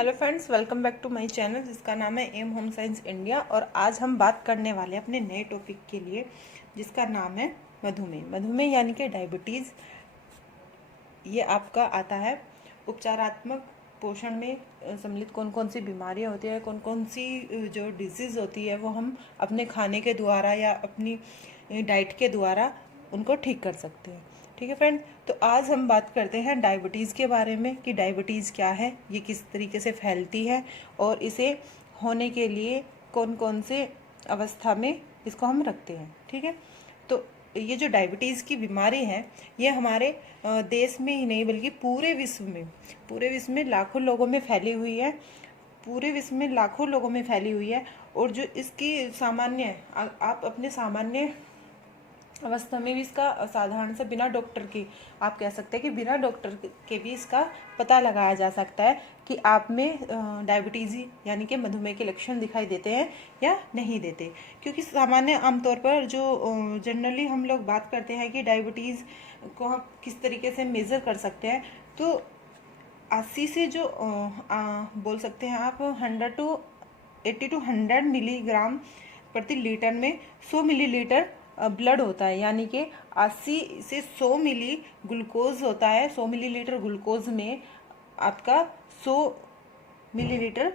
Hello friends, welcome back to my channel जिसका नाम है एम होम साइंस इंडिया। और आज हम बात करने वाले हैं अपने नए टॉपिक के लिए जिसका नाम है मधुमेह। मधुमेह यानी कि डायबिटीज़। ये आपका आता है उपचारात्मक पोषण में सम्मिलित कौन कौन सी बीमारियां होती है, कौन कौन सी जो डिजीज़ होती है वो हम अपने खाने के द्वारा या अपनी डाइट के द्वारा उनको ठीक कर सकते हैं। ठीक है फ्रेंड, तो आज हम बात करते हैं डायबिटीज़ के बारे में कि डायबिटीज़ क्या है, ये किस तरीके से फैलती है और इसे होने के लिए कौन कौन से अवस्था में इसको हम रखते हैं। ठीक है, तो ये जो डायबिटीज़ की बीमारी है ये हमारे देश में ही नहीं बल्कि पूरे विश्व में लाखों लोगों में फैली हुई है। पूरे विश्व में लाखों लोगों में फैली हुई है। और जो इसकी सामान्य आप अपने सामान्य अवस्था में भी इसका साधारण से बिना डॉक्टर के, आप कह सकते हैं कि बिना डॉक्टर के भी इसका पता लगाया जा सकता है कि आप में डायबिटीज़ यानी कि मधुमेह के लक्षण दिखाई देते हैं या नहीं देते। क्योंकि सामान्य आमतौर पर जो जनरली हम लोग बात करते हैं कि डायबिटीज़ को हम किस तरीके से मेज़र कर सकते हैं, तो 80 से जो बोल सकते हैं आप 80 टू 100 मिलीग्राम प्रति लीटर में 100 मिलीलीटर ब्लड होता है। यानी कि 80 से 100 मिली ग्लूकोज होता है। 100 मिलीलीटर ग्लूकोज में आपका 100 मिलीलीटर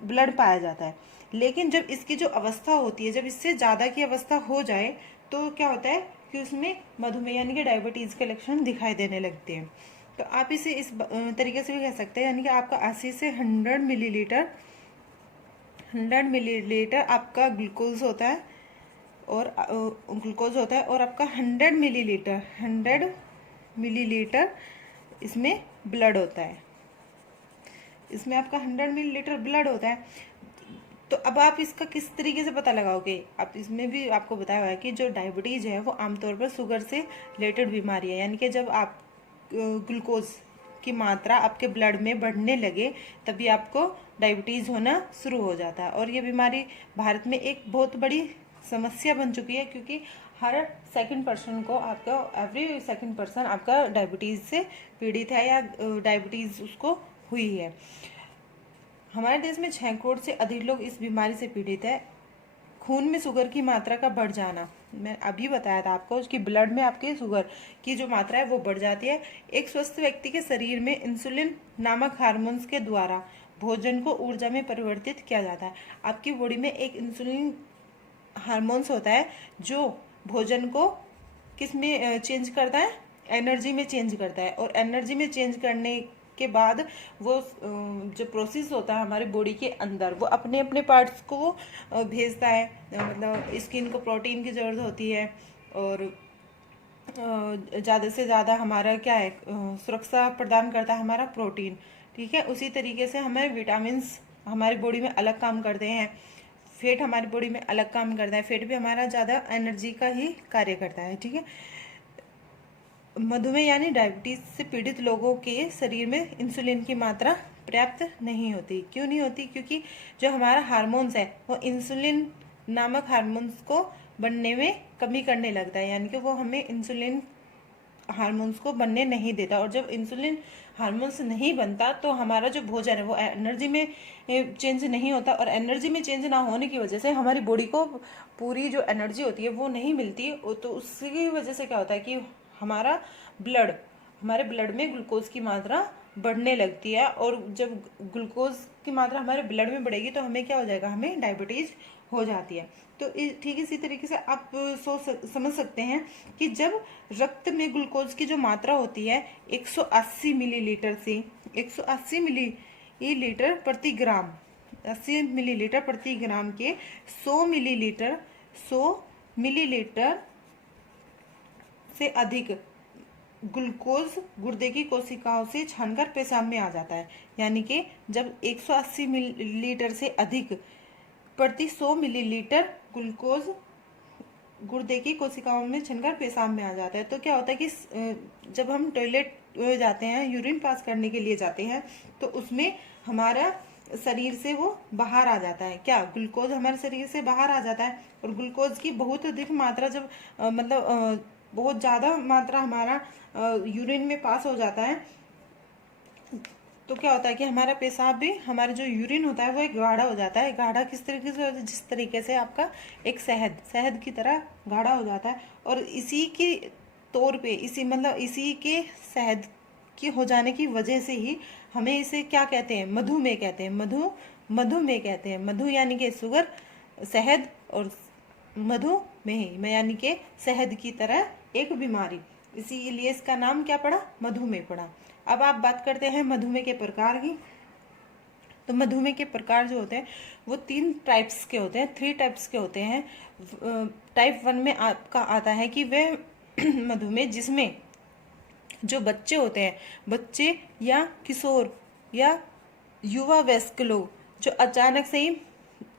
ब्लड पाया जाता है। लेकिन जब इसकी जो अवस्था होती है, जब इससे ज़्यादा की अवस्था हो जाए तो क्या होता है कि उसमें मधुमेह यानी कि डायबिटीज़ के लक्षण दिखाई देने लगते हैं। तो आप इसे इस तरीके से भी कह सकते हैं, यानी कि आपका 80 से 100 मिलीलीटर आपका ग्लूकोज होता है और आपका 100 मिलीलीटर इसमें ब्लड होता है। इसमें आपका 100 मिलीलीटर ब्लड होता है। तो अब आप इसका किस तरीके से पता लगाओगे? आप इसमें भी आपको बताया हुआ है कि जो डायबिटीज़ है वो आमतौर पर शुगर से रिलेटेड बीमारी है। यानी कि जब आप ग्लूकोज की मात्रा आपके ब्लड में बढ़ने लगे तभी आपको डायबिटीज़ होना शुरू हो जाता है। और ये बीमारी भारत में एक बहुत बड़ी समस्या बन चुकी है, क्योंकि हर सेकंड पर्सन को एवरी सेकंड पर्सन आपका डायबिटीज़ से पीड़ित है या डायबिटीज़ उसको हुई है। हमारे देश में 6 करोड़ से अधिक लोग इस बीमारी से पीड़ित है। खून में शुगर की मात्रा का बढ़ जाना, मैं अभी बताया था आपको कि ब्लड में आपके शुगर की जो मात्रा है वो बढ़ जाती है। एक स्वस्थ व्यक्ति के शरीर में इंसुलिन नामक हार्मोन्स के द्वारा भोजन को ऊर्जा में परिवर्तित किया जाता है। आपकी बॉडी में एक इंसुलिन हार्मोन्स होता है जो भोजन को किस में चेंज करता है, एनर्जी में चेंज करता है। और एनर्जी में चेंज करने के बाद वो जो प्रोसेस होता है हमारी बॉडी के अंदर, वो अपने अपने पार्ट्स को भेजता है। मतलब स्किन को प्रोटीन की ज़रूरत होती है और ज़्यादा से ज़्यादा हमारा क्या है, सुरक्षा प्रदान करता है हमारा प्रोटीन। ठीक है, उसी तरीके से हमें विटामिन्स हमारी बॉडी में अलग काम करते हैं। फैट हमारी बॉडी में अलग काम करता है। फैट भी हमारा ज़्यादा एनर्जी का ही कार्य करता है। ठीक है, मधुमेह यानी डायबिटीज से पीड़ित लोगों के शरीर में इंसुलिन की मात्रा पर्याप्त नहीं होती। क्यों नहीं होती? क्योंकि जो हमारा हार्मोन्स है वो इंसुलिन नामक हार्मोन्स को बनने में कमी करने लगता है। यानी कि वो हमें इंसुलिन हार्मोन्स को बनने नहीं देता। और जब इंसुलिन हार्मोन्स नहीं बनता तो हमारा जो भोजन है वो एनर्जी में चेंज नहीं होता। और एनर्जी में चेंज ना होने की वजह से हमारी बॉडी को पूरी जो एनर्जी होती है वो नहीं मिलती। तो उसकी वजह से क्या होता है कि हमारे ब्लड में ग्लूकोज की मात्रा बढ़ने लगती है। और जब ग्लूकोज की मात्रा हमारे ब्लड में बढ़ेगी तो हमें क्या हो जाएगा, हमें डायबिटीज हो जाती है। तो ठीक इसी तरीके से आप समझ सकते हैं कि जब रक्त में ग्लूकोज की जो मात्रा होती है 180 मिलीलीटर से 180 मिलीलीटर प्रति ग्राम, 80 मिलीलीटर प्रति ग्राम के 100 मिलीलीटर से अधिक ग्लूकोज गुर्दे की कोशिकाओं से छानकर पेशाब में आ जाता है। यानी कि जब 180 मिलीलीटर से अधिक प्रति 100 मिलीलीटर ग्लूकोज गुर्दे की कोशिकाओं में छनकर पेशाब में आ जाता है, तो क्या होता है कि जब हम टॉयलेट जाते हैं, यूरिन पास करने के लिए जाते हैं, तो उसमें हमारा शरीर से वो बाहर आ जाता है। क्या ग्लूकोज हमारे शरीर से बाहर आ जाता है। और ग्लूकोज की बहुत अधिक मात्रा जब बहुत ज़्यादा मात्रा हमारा यूरिन में पास हो जाता है तो क्या होता है कि हमारा पेशाब भी, हमारा जो यूरिन होता है वो एक गाढ़ा हो जाता है। गाढ़ा किस तरीके से होता है? जिस तरीके से आपका एक शहद की तरह गाढ़ा हो जाता है। और इसी के तौर पे, इसी के शहद के हो जाने की वजह से ही हमें इसे क्या कहते हैं? मधुमेह कहते हैं। मधुमेह कहते हैं। मधु यानी कि शुगर, शहद, और मधुमेह यानी कि शहद की तरह एक बीमारी, इसीलिए इसका नाम क्या पड़ा? मधुमेह पड़ा। अब आप बात करते हैं मधुमेह के प्रकार की। तो मधुमेह के प्रकार जो होते हैं वो 3 टाइप्स के होते हैं, 3 टाइप्स के होते हैं। टाइप 1 में आपका आता है कि वह मधुमेह जिसमें जो बच्चे होते हैं, बच्चे या किशोर या युवा वयस्क लोग, जो अचानक से ही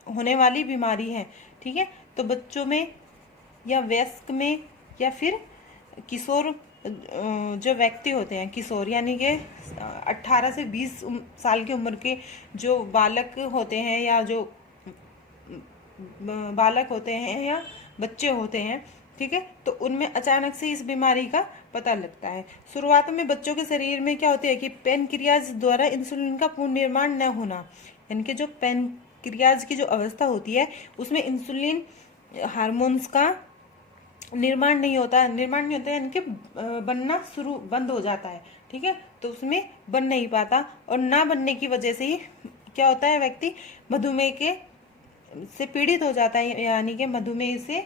होने वाली बीमारी है, ठीक है। तो बच्चों में या वयस्क में या फिर किशोर, जो व्यक्ति होते हैं किशोर यानी कि 18 से 20 साल की उम्र के जो बालक होते हैं या जो बालक होते हैं या बच्चे होते हैं, ठीक है। तो उनमें अचानक से इस बीमारी का पता लगता है। शुरुआत में बच्चों के शरीर में क्या होती है कि पेनक्रियाज द्वारा इंसुलिन का पूर्ण निर्माण न होना, यानी कि जो पेनक्रियाज की जो अवस्था होती है उसमें इंसुलिन हार्मोन्स का निर्माण नहीं होता यानी कि बनना बंद हो जाता है, ठीक है। तो उसमें बन नहीं पाता, और ना बनने की वजह से ही क्या होता है, व्यक्ति मधुमेह के से पीड़ित हो जाता है, यानी कि मधुमेह से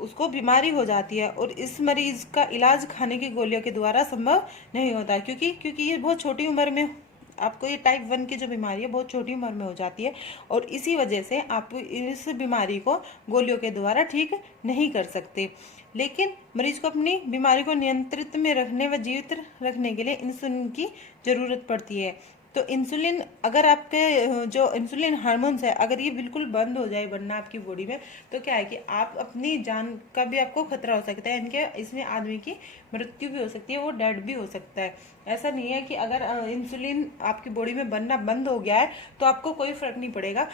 उसको बीमारी हो जाती है। और इस मरीज का इलाज खाने की गोलियों के द्वारा संभव नहीं होता, क्योंकि ये बहुत छोटी उम्र में, आपको ये टाइप 1 की जो बीमारी है बहुत छोटी उम्र में हो जाती है, और इसी वजह से आप इस बीमारी को गोलियों के द्वारा ठीक नहीं कर सकते। लेकिन मरीज को अपनी बीमारी को नियंत्रित में रखने व जीवित रखने के लिए इंसुलिन की जरूरत पड़ती है। तो इंसुलिन, अगर आपके जो इंसुलिन हार्मोन्स है अगर ये बिल्कुल बंद हो जाए बनना आपकी बॉडी में, तो क्या है कि आप अपनी जान का भी आपको खतरा हो सकता है। इनके इसमें आदमी की मृत्यु भी हो सकती है, वो डेड भी हो सकता है। ऐसा नहीं है कि अगर इंसुलिन आपकी बॉडी में बनना बंद हो गया है तो आपको कोई फर्क नहीं पड़ेगा,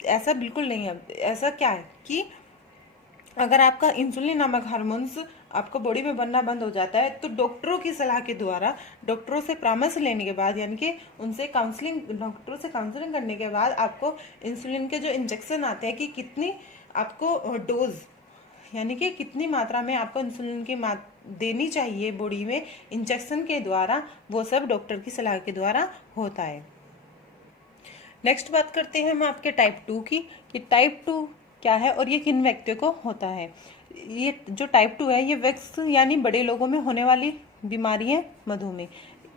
ऐसा बिल्कुल नहीं है। ऐसा क्या है कि अगर आपका इंसुलिन नामक हार्मोन्स आपको बॉडी में बनना बंद हो जाता है तो डॉक्टरों की सलाह के द्वारा, डॉक्टरों से परामर्श लेने के बाद, यानी कि डॉक्टरों से काउंसलिंग करने के बाद आपको इंसुलिन के जो इंजेक्शन आते हैं कि कितनी आपको डोज, यानी कि कितनी मात्रा में आपको इंसुलिन की देनी चाहिए बॉडी में इंजेक्शन के द्वारा, वो सब डॉक्टर की सलाह के द्वारा होता है। नेक्स्ट बात करते हैं हम आपके टाइप 2 की, कि टाइप 2 क्या है और ये किन व्यक्तियों को होता है। ये जो टाइप 2 है ये वयस्क यानी बड़े लोगों में होने वाली बीमारी है मधुमेह।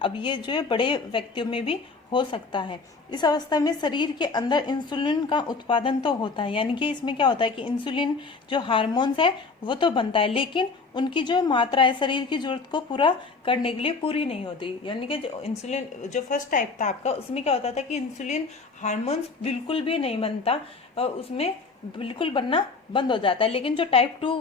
अब ये जो है बड़े व्यक्तियों में भी हो सकता है। इस अवस्था में शरीर के अंदर इंसुलिन का उत्पादन तो होता है, यानी कि इसमें क्या होता है कि इंसुलिन जो हार्मोन्स है वो तो बनता है, लेकिन उनकी जो मात्रा है शरीर की जरूरत को पूरा करने के लिए पूरी नहीं होती। यानी कि जो इंसुलिन, जो फर्स्ट टाइप था आपका, उसमें क्या होता था कि इंसुलिन हार्मोन्स बिल्कुल भी नहीं बनता, उसमें बिल्कुल बनना बंद हो जाता है। लेकिन जो टाइप 2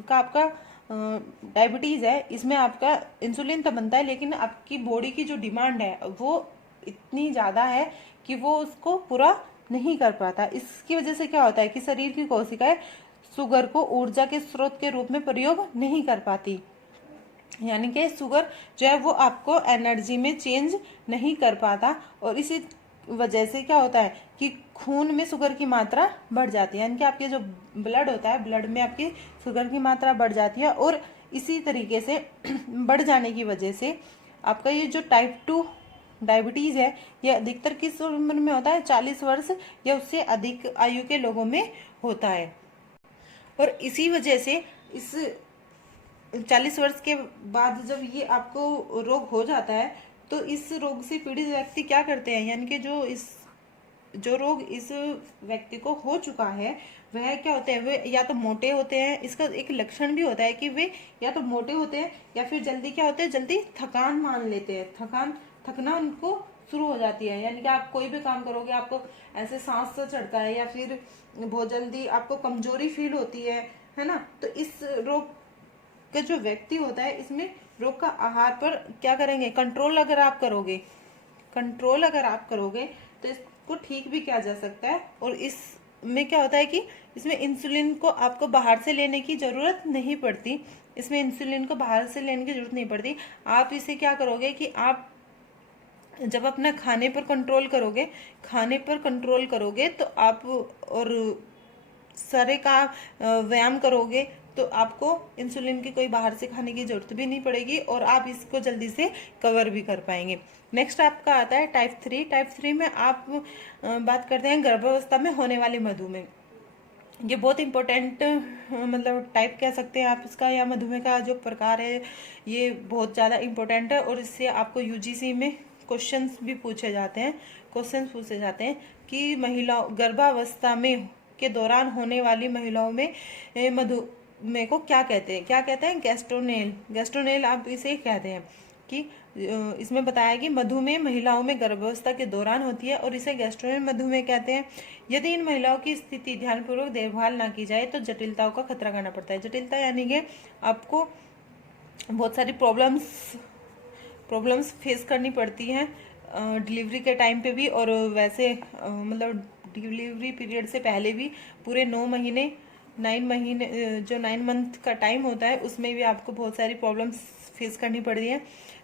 का आपका डायबिटीज है, इसमें आपका इंसुलिन तो बनता है लेकिन आपकी बॉडी की जो डिमांड है वो इतनी ज़्यादा है कि वो उसको पूरा नहीं कर पाता। इसकी वजह से क्या होता है कि शरीर की कोशिकाएं शुगर को ऊर्जा के स्रोत के रूप में प्रयोग नहीं कर पाती, यानी कि शुगर जो है वो आपको एनर्जी में चेंज नहीं कर पाता, और इसी वजह से क्या होता है कि खून में शुगर की मात्रा बढ़ जाती है, यानी कि आपके जो ब्लड होता है, ब्लड में आपकी शुगर की मात्रा बढ़ जाती है, और इसी तरीके से बढ़ जाने की वजह से आपका ये जो टाइप 2 डायबिटीज़ है ये अधिकतर किस उम्र में होता है? 40 वर्ष या उससे अधिक आयु के लोगों में होता है। और इसी वजह से इस 40 वर्ष के बाद जब ये आपको रोग हो जाता है तो इस रोग से पीड़ित व्यक्ति क्या करते हैं, यानी कि जो रोग इस व्यक्ति को हो चुका है वह क्या होते हैं, वे या तो मोटे होते हैं। इसका एक लक्षण भी होता है कि वे या तो मोटे होते हैं या फिर जल्दी क्या होते हैं, जल्दी थकान मान लेते हैं, थकना उनको शुरू हो जाती है। यानी कि आप कोई भी काम करोगे आपको ऐसे सांस सा चढ़ता है, या फिर बहुत जल्दी आपको कमजोरी फील होती है ना। तो इस रोग का जो व्यक्ति होता है, इसमें रोग का आहार पर क्या करेंगे, कंट्रोल अगर आप करोगे तो इसको ठीक भी किया जा सकता है। और इसमें क्या होता है कि इसमें इंसुलिन को आपको बाहर से लेने की जरूरत नहीं पड़ती, आप इसे क्या करोगे कि आप जब अपना खाने पर कंट्रोल करोगे तो आप और सारे का व्यायाम करोगे तो आपको इंसुलिन की कोई बाहर से खाने की जरूरत भी नहीं पड़ेगी और आप इसको जल्दी से कवर भी कर पाएंगे। नेक्स्ट आपका आता है टाइप 3 में आप बात करते हैं गर्भावस्था में होने वाले मधुमेह। ये बहुत इंपॉर्टेंट मतलब टाइप कह सकते हैं आप इसका, या मधुमेह का जो प्रकार है ये बहुत ज़्यादा इंपॉर्टेंट है और इससे आपको यूजीसी में क्वेश्चंस पूछे जाते हैं कि महिला गर्भावस्था में के दौरान होने वाली महिलाओं में मधुमेह को क्या कहते हैं गैस्ट्रोनेल आप इसे कहते हैं कि इसमें बताया कि मधुमेह महिलाओं में गर्भावस्था के दौरान होती है और इसे गैस्ट्रोनेल मधुमेह कहते हैं। यदि इन महिलाओं की स्थिति ध्यानपूर्वक देखभाल ना की जाए तो जटिलताओं का खतरा करना पड़ता है। जटिलता यानी कि आपको बहुत सारी प्रॉब्लम्स फेस करनी पड़ती हैं डिलीवरी के टाइम पे भी और वैसे मतलब डिलीवरी पीरियड से पहले भी पूरे 9 महीने जो 9 मंथ का टाइम होता है उसमें भी आपको बहुत सारी प्रॉब्लम्स फेस करनी पड़ रही है।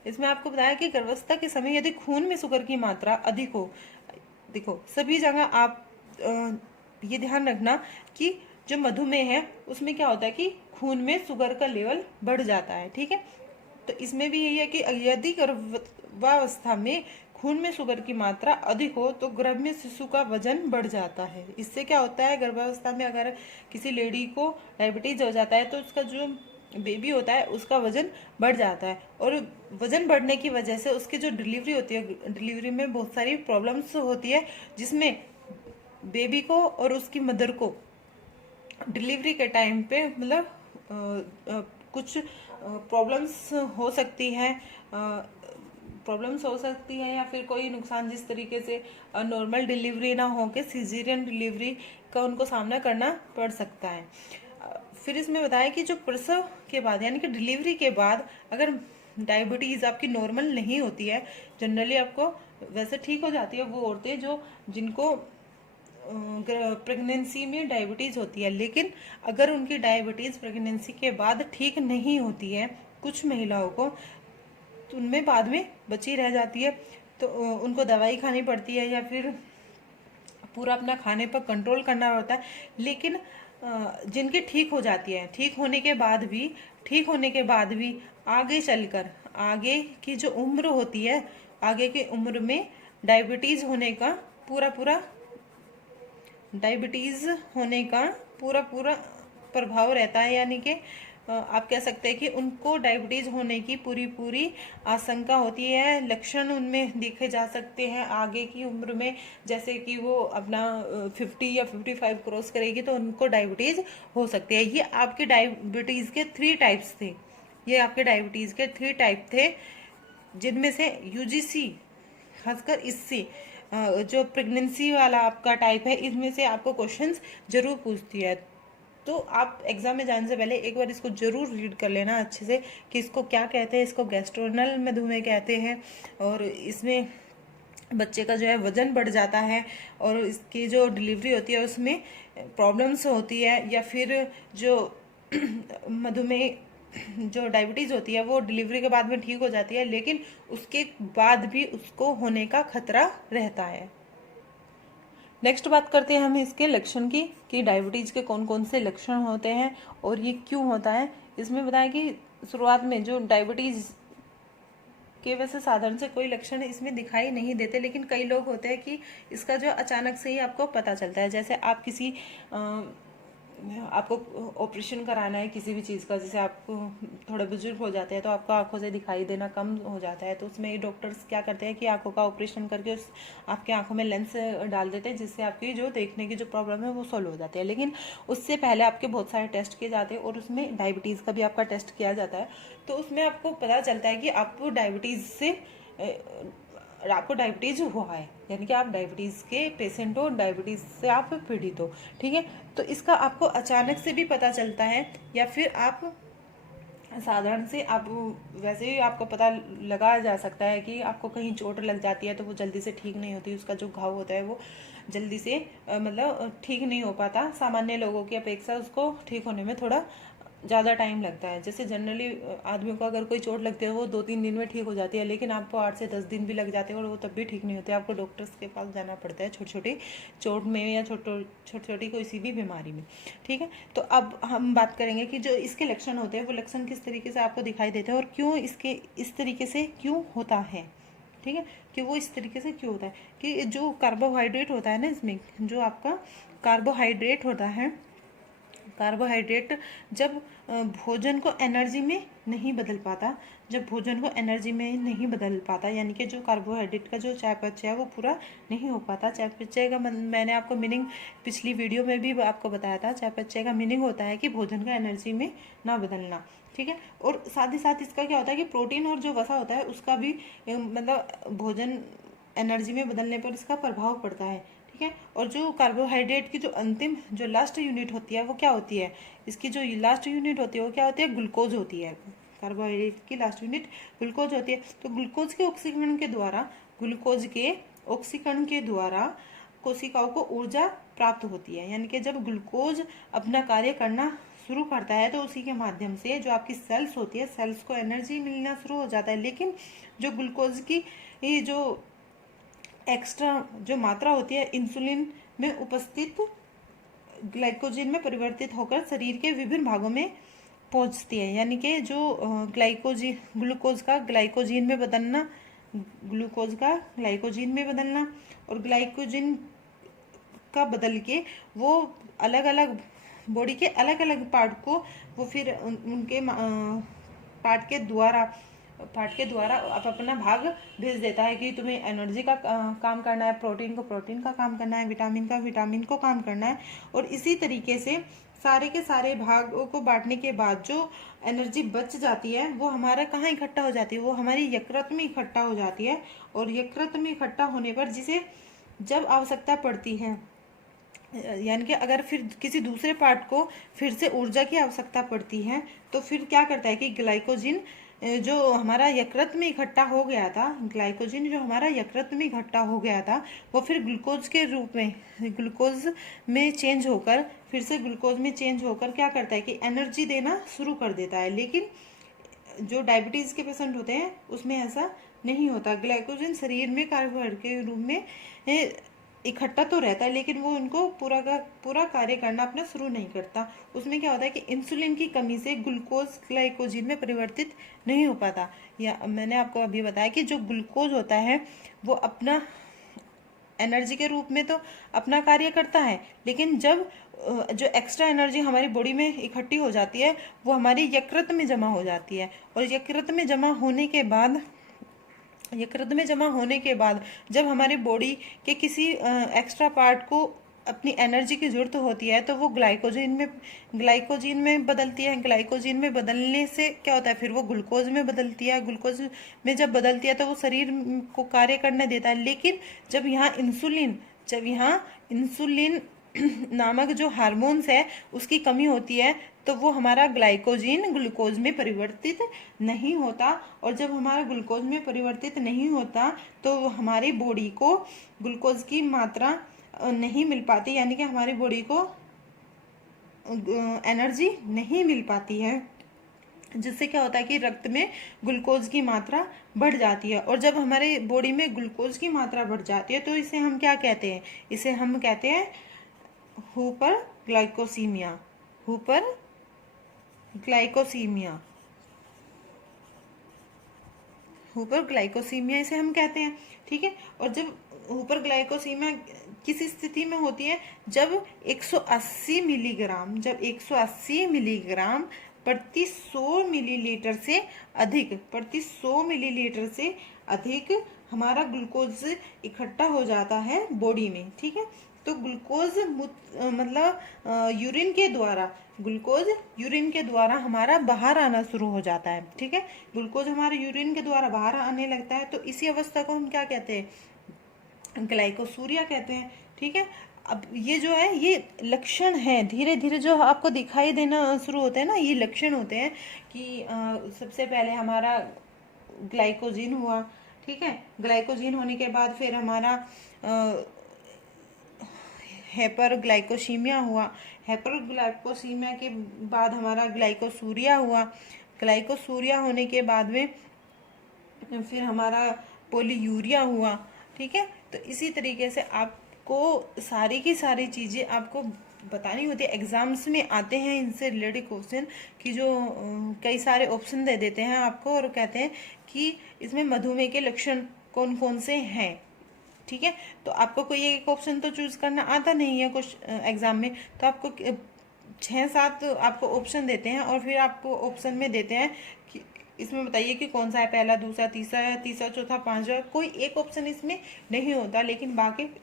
इसमें आपको बताया कि गर्भावस्था के समय यदि खून में शुगर की मात्रा अधिक हो, देखो सभी जगह आप ये ध्यान रखना कि जो मधुमेह है उसमें क्या होता है कि खून में शुगर का लेवल बढ़ जाता है, ठीक है। तो इसमें भी यही है कि यदि गर्भावस्था में खून में शुगर की मात्रा अधिक हो तो गर्भ में शिशु का वजन बढ़ जाता है। इससे क्या होता है, गर्भावस्था में अगर किसी लेडी को डायबिटीज हो जाता है तो उसका जो बेबी होता है उसका वजन बढ़ जाता है और वजन बढ़ने की वजह से उसकी जो डिलीवरी होती है, डिलीवरी में बहुत सारी प्रॉब्लम्स होती है जिसमें बेबी को और उसकी मदर को डिलीवरी के टाइम पे मतलब कुछ प्रॉब्लम्स हो सकती है या फिर कोई नुकसान जिस तरीके से नॉर्मल डिलीवरी ना हो के सीजेरियन डिलीवरी का उनको सामना करना पड़ सकता है। फिर इसमें बताया कि जो प्रसव के बाद यानी कि डिलीवरी के बाद अगर डायबिटीज़ आपकी नॉर्मल नहीं होती है, जनरली आपको वैसे ठीक हो जाती है वो औरतें जिनको प्रेगनेंसी में डायबिटीज़ होती है, लेकिन अगर उनकी डायबिटीज़ प्रेगनेंसी के बाद ठीक नहीं होती है कुछ महिलाओं को तो उनमें बाद में बची रह जाती है तो उनको दवाई खानी पड़ती है या फिर पूरा अपना खाने पर कंट्रोल करना होता है। लेकिन जिनकी ठीक हो जाती है, ठीक होने के बाद भी आगे चलकर आगे की जो उम्र होती है, आगे की उम्र में डायबिटीज़ होने का पूरा प्रभाव रहता है। यानी कि आप कह सकते हैं कि उनको डायबिटीज़ होने की पूरी आशंका होती है। लक्षण उनमें देखे जा सकते हैं आगे की उम्र में, जैसे कि वो अपना 50 या 55 क्रॉस करेगी तो उनको डायबिटीज़ हो सकती है। ये आपके डायबिटीज़ के 3 टाइप थे जिनमें से यूजीसी खासकर इससे जो प्रेगनेंसी वाला आपका टाइप है इसमें से आपको क्वेश्चंस जरूर पूछती है। तो आप एग्जाम में जाने से पहले एक बार इसको जरूर रीड कर लेना अच्छे से कि इसको क्या कहते हैं। इसको गैस्ट्रोनल मधुमेह कहते हैं और इसमें बच्चे का जो है वजन बढ़ जाता है और इसकी जो डिलीवरी होती है उसमें प्रॉब्लम्स होती है, या फिर जो मधुमेह जो डायबिटीज़ होती है वो डिलीवरी के बाद में ठीक हो जाती है लेकिन उसके बाद भी उसको होने का खतरा रहता है। नेक्स्ट बात करते हैं हम इसके लक्षण की कि डायबिटीज़ के कौन कौन से लक्षण होते हैं और ये क्यों होता है। इसमें बताया कि शुरुआत में जो डायबिटीज़ के वैसे साधारण से कोई लक्षण इसमें दिखाई नहीं देते, लेकिन कई लोग होते हैं कि इसका जो अचानक से ही आपको पता चलता है। जैसे आप आपको ऑपरेशन कराना है किसी भी चीज़ का, जैसे आपको थोड़े बुजुर्ग हो जाते हैं तो आपको आंखों से दिखाई देना कम हो जाता है तो उसमें डॉक्टर्स क्या करते हैं कि आंखों का ऑपरेशन करके आपके आंखों में लेंस डाल देते हैं जिससे आपकी जो देखने की जो प्रॉब्लम है वो सॉल्व हो जाती है। लेकिन उससे पहले आपके बहुत सारे टेस्ट किए जाते हैं और उसमें डायबिटीज़ का भी आपका टेस्ट किया जाता है तो उसमें आपको पता चलता है कि आपको डायबिटीज हुआ है, यानी कि आप डायबिटीज़ के पेशेंट हो, डायबिटीज़ से आप पीड़ित हो, ठीक है। तो इसका आपको अचानक से भी पता चलता है या फिर आप साधारण से आप वैसे ही आपको पता लगाया जा सकता है कि आपको कहीं चोट लग जाती है तो वो जल्दी से ठीक नहीं होती, उसका जो घाव होता है वो जल्दी से मतलब ठीक नहीं हो पाता। सामान्य लोगों की अपेक्षा उसको ठीक होने में थोड़ा ज़्यादा टाइम लगता है। जैसे जनरली आदमी को अगर कोई चोट लगती है वो 2-3 दिन में ठीक हो जाती है, लेकिन आपको 8 से 10 दिन भी लग जाते हैं और वो तब भी ठीक नहीं होते। आपको डॉक्टर्स के पास जाना पड़ता है छोटी छोटी चोट में या छोटी छोटी कोई सी भी बीमारी में, ठीक है। तो अब हम बात करेंगे कि जो इसके लक्षण होते हैं वो लक्षण किस तरीके से आपको दिखाई देते हैं और क्यों इसके इस तरीके से क्यों होता है, ठीक है, कि वो इस तरीके से क्यों होता है। कि जो कार्बोहाइड्रेट होता है ना, इसमें जो आपका कार्बोहाइड्रेट होता है, कार्बोहाइड्रेट जब भोजन को एनर्जी में नहीं बदल पाता, जब भोजन को एनर्जी में नहीं बदल पाता, यानी कि जो कार्बोहाइड्रेट का जो चयापचय है वो पूरा नहीं हो पाता। चयापचय का मैंने आपको मीनिंग पिछली वीडियो में भी आपको बताया था। चयापचय का मीनिंग होता है कि भोजन का एनर्जी में ना बदलना, ठीक है। और साथ ही साथ इसका क्या होता है कि प्रोटीन और जो वसा होता है उसका भी मतलब भोजन एनर्जी में बदलने पर इसका प्रभाव पड़ता है, ठीक है। और जो कार्बोहाइड्रेट की जो अंतिम जो लास्ट यूनिट होती है वो क्या होती है, इसकी जो लास्ट यूनिट होती है वो क्या होती है, ग्लूकोज होती है। कार्बोहाइड्रेट की लास्ट यूनिट ग्लूकोज होती है। तो ग्लूकोज के ऑक्सीकरण के द्वारा, ग्लूकोज के ऑक्सीकरण के द्वारा कोशिकाओं को ऊर्जा प्राप्त होती है। यानी कि जब ग्लूकोज अपना कार्य करना शुरू करता है तो उसी के माध्यम से जो आपकी सेल्स होती है, सेल्स को एनर्जी मिलना शुरू हो जाता है। लेकिन जो ग्लूकोज की ये जो एक्स्ट्रा जो मात्रा होती है इंसुलिन में उपस्थित ग्लाइकोजन में परिवर्तित होकर शरीर के विभिन्न भागों में पहुंचती है। यानी कि जो ग्लूकोज का ग्लाइकोजन में बदलना, ग्लूकोज का ग्लाइकोजन में बदलना और ग्लाइकोजन का बदल के वो अलग अलग बॉडी के अलग अलग पार्ट को वो फिर उनके पार्ट के द्वारा आप अपना भाग भेज देता है कि तुम्हें एनर्जी का काम करना है, प्रोटीन को प्रोटीन का काम करना है, विटामिन को काम करना है। और इसी तरीके से सारे के सारे भागों को बांटने के बाद जो एनर्जी बच जाती है वो हमारा कहाँ इकट्ठा हो जाती है, वो हमारी यकृत में इकट्ठा हो जाती है। और यकृत में इकट्ठा होने पर जिसे जब आवश्यकता पड़ती है, यानी कि अगर फिर किसी दूसरे पार्ट को फिर से ऊर्जा की आवश्यकता पड़ती है तो फिर क्या करता है कि ग्लाइकोजन जो हमारा यकृत में इकट्ठा हो गया था, ग्लाइकोजन जो हमारा यकृत में इकट्ठा हो गया था वो फिर ग्लूकोज के रूप में ग्लूकोज में चेंज होकर फिर से ग्लूकोज में चेंज होकर क्या करता है कि एनर्जी देना शुरू कर देता है। लेकिन जो डायबिटीज़ के पेशेंट होते हैं उसमें ऐसा नहीं होता। ग्लाइकोजन शरीर में कार्बोहाइड्रेट के रूप में इकट्ठा तो रहता है लेकिन वो उनको पूरा का पूरा कार्य करना अपना शुरू नहीं करता। उसमें क्या होता है कि इंसुलिन की कमी से ग्लूकोज ग्लाइकोजन में परिवर्तित नहीं हो पाता। या मैंने आपको अभी बताया कि जो ग्लूकोज होता है वो अपना एनर्जी के रूप में तो अपना कार्य करता है, लेकिन जब जो एक्स्ट्रा एनर्जी हमारी बॉडी में इकट्ठी हो जाती है वो हमारी यकृत में जमा हो जाती है। और यकृत में जमा होने के बाद जब हमारी बॉडी के किसी एक्स्ट्रा पार्ट को अपनी एनर्जी की जरूरत होती है तो वो ग्लाइकोजन में बदलती है। ग्लाइकोजन में बदलने से क्या होता है, फिर वो ग्लूकोज में बदलती है। ग्लूकोज में जब बदलती है तो वो शरीर को कार्य करने देता है। लेकिन जब यहाँ इंसुलिन नामक जो हार्मोन्स है उसकी कमी होती है तो वो हमारा ग्लाइकोजन ग्लूकोज में परिवर्तित नहीं होता। और जब हमारा ग्लूकोज में परिवर्तित नहीं होता तो हमारी बॉडी को ग्लूकोज की मात्रा नहीं मिल पाती, यानी कि हमारी बॉडी को एनर्जी नहीं मिल पाती है, जिससे क्या होता है कि रक्त में ग्लूकोज की मात्रा बढ़ जाती है। और जब हमारे बॉडी में ग्लूकोज की मात्रा बढ़ जाती है तो इसे हम क्या कहते हैं, इसे हम कहते हैं हाइपरग्लाइकोसीमिया। हाइपरग्लाइकोसीमिया इसे हम कहते हैं, ठीक है। और जब हाइपरग्लाइकोसीमिया किस स्थिति में होती है, जब 180 मिलीग्राम प्रति 100 मिलीलीटर से अधिक हमारा ग्लूकोज इकट्ठा हो जाता है बॉडी में, ठीक है। तो ग्लूकोज मतलब ग्लूकोज यूरिन के द्वारा हमारा बाहर आना शुरू हो जाता है, ठीक है। ग्लूकोज हमारे यूरिन के द्वारा बाहर आने लगता है तो इसी अवस्था को हम क्या कहते हैं, ग्लाइकोसूरिया कहते हैं, ठीक है। अब ये जो है ये लक्षण है, धीरे धीरे जो आपको दिखाई देना शुरू होते हैं ना, ये लक्षण होते हैं कि सबसे पहले हमारा ग्लाइकोजन हुआ, ठीक है। ग्लाइकोजन होने के बाद फिर हमारा हाइपरग्लाइकोसीमिया हुआ, हाइपरग्लाइकोसीमिया के बाद हमारा ग्लाइकोसूरिया हुआ, ग्लाइकोसूरिया होने के बाद में फिर हमारा पोलीयूरिया हुआ। ठीक है, तो इसी तरीके से आपको सारी की सारी चीज़ें आपको बतानी होती है। एग्जाम्स में आते हैं इनसे रिलेटेड क्वेश्चन कि जो कई सारे ऑप्शन दे देते हैं आपको और कहते हैं कि इसमें मधुमेह के लक्षण कौन कौन से हैं। ठीक है, तो आपको कोई एक ऑप्शन तो चूज करना आता नहीं है कुछ एग्जाम में, तो आपको 6-7 आपको ऑप्शन देते हैं और फिर आपको ऑप्शन में देते हैं कि इसमें बताइए कि कौन सा है, पहला, दूसरा, तीसरा, चौथा, पांचवा। कोई एक ऑप्शन इसमें नहीं होता, लेकिन बाकी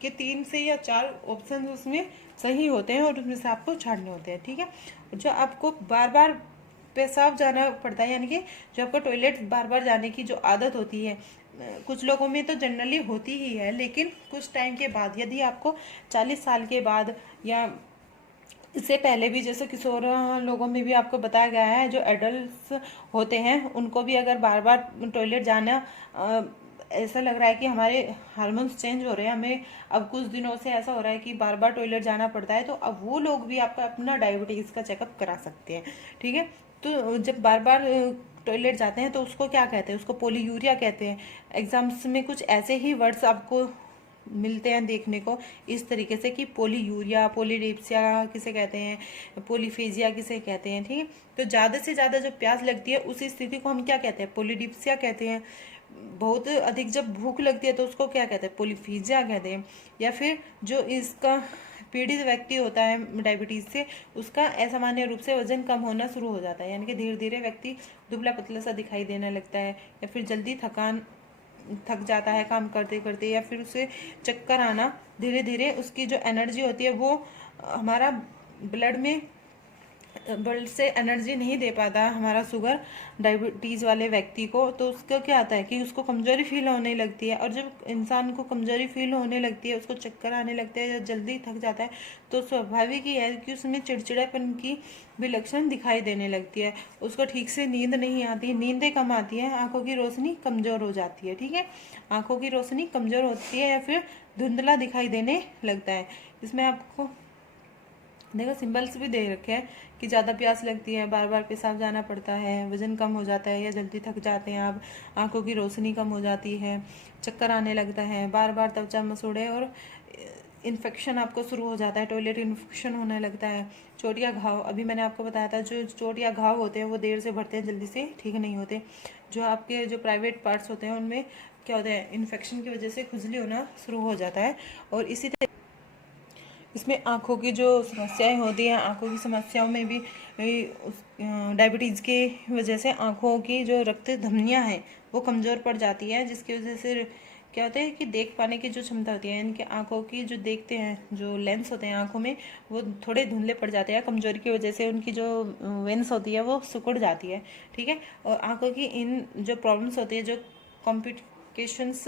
के 3 से या 4 ऑप्शन उसमें सही होते हैं और उसमें से आपको छाड़ने होते हैं। ठीक है, जो आपको बार बार पेशाब जाना पड़ता है, यानी कि जो आपको टॉयलेट बार बार जाने की जो आदत होती है, कुछ लोगों में तो जनरली होती ही है, लेकिन कुछ टाइम के बाद यदि आपको 40 साल के बाद या इससे पहले भी, जैसे किशोर लोगों में भी आपको बताया गया है, जो एडल्ट होते हैं उनको भी अगर बार बार टॉयलेट जाना ऐसा लग रहा है कि हमारे हार्मोन्स चेंज हो रहे हैं, हमें अब कुछ दिनों से ऐसा हो रहा है कि बार बार टॉयलेट जाना पड़ता है, तो अब वो लोग भी आपका अपना डायबिटीज़ का चेकअप करा सकते हैं। ठीक है, तो जब बार बार टॉयलेट जाते हैं तो उसको क्या कहते हैं, उसको पोलीयूरिया कहते हैं। एग्जाम्स में कुछ ऐसे ही वर्ड्स आपको मिलते हैं देखने को इस तरीके से कि पोलीयूरिया, पोलीडिप्सिया किसे कहते हैं, पोलीफेजिया किसे कहते हैं। ठीक है, तो ज़्यादा से ज़्यादा जब प्यास लगती है उस स्थिति को हम क्या कहते हैं, पोलीडिप्सिया कहते हैं। बहुत अधिक जब भूख लगती है तो उसको क्या कहते हैं, पोलीफेजिया कहते हैं। या फिर जो इसका पीड़ित व्यक्ति होता है डायबिटीज से, उसका असामान्य रूप से वजन कम होना शुरू हो जाता है, यानी कि धीरे धीरे व्यक्ति दुबला पतला सा दिखाई देने लगता है, या फिर जल्दी थक जाता है काम करते करते, या फिर उसे चक्कर आना, धीरे धीरे उसकी जो एनर्जी होती है वो हमारा ब्लड से एनर्जी नहीं दे पाता हमारा शुगर डायबिटीज़ वाले व्यक्ति को, तो उसका क्या आता है कि उसको कमजोरी फील होने लगती है। और जब इंसान को कमजोरी फील होने लगती है, उसको चक्कर आने लगते हैं या जल्दी थक जाता है, तो स्वाभाविक ही है कि उसमें चिड़चिड़ापन की भी लक्षण दिखाई देने लगती है। उसको ठीक से नींद नहीं आती, नींदें कम आती है, आंखों की रोशनी कमजोर हो जाती है। ठीक है, आंखों की रोशनी कमजोर होती है या फिर धुंधला दिखाई देने लगता है। इसमें आपको देखो सिंबल्स भी दे रखे हैं कि ज़्यादा प्यास लगती है, बार बार पेशाब जाना पड़ता है, वजन कम हो जाता है या जल्दी थक जाते हैं आप, आंखों की रोशनी कम हो जाती है, चक्कर आने लगता है, बार बार त्वचा मसूड़े और इन्फेक्शन आपको शुरू हो जाता है, टॉयलेट इन्फेक्शन होने लगता है, चोट या घाव। अभी मैंने आपको बताया था जो चोट या घाव होते हैं वो देर से बढ़ते हैं, जल्दी से ठीक नहीं होते। जो आपके जो प्राइवेट पार्ट्स होते हैं उनमें क्या होता है, इन्फेक्शन की वजह से खुजली होना शुरू हो जाता है। और इसी तरह इसमें आँखों की जो समस्याएं होती हैं, आँखों की समस्याओं में भी डायबिटीज़ के वजह से आँखों की जो रक्त धमनियाँ हैं वो कमज़ोर पड़ जाती है, जिसकी वजह से क्या होता है कि देख पाने की जो क्षमता होती है, यानी कि आँखों की जो देखते हैं जो लेंस होते हैं आँखों में वो थोड़े धुंधले पड़ जाते हैं, कमज़ोरी की वजह से उनकी जो वेंस होती है वो सिकुड़ जाती है। ठीक है, और आँखों की इन जो प्रॉब्लम्स होती है, जो कॉम्प्लिकेशंस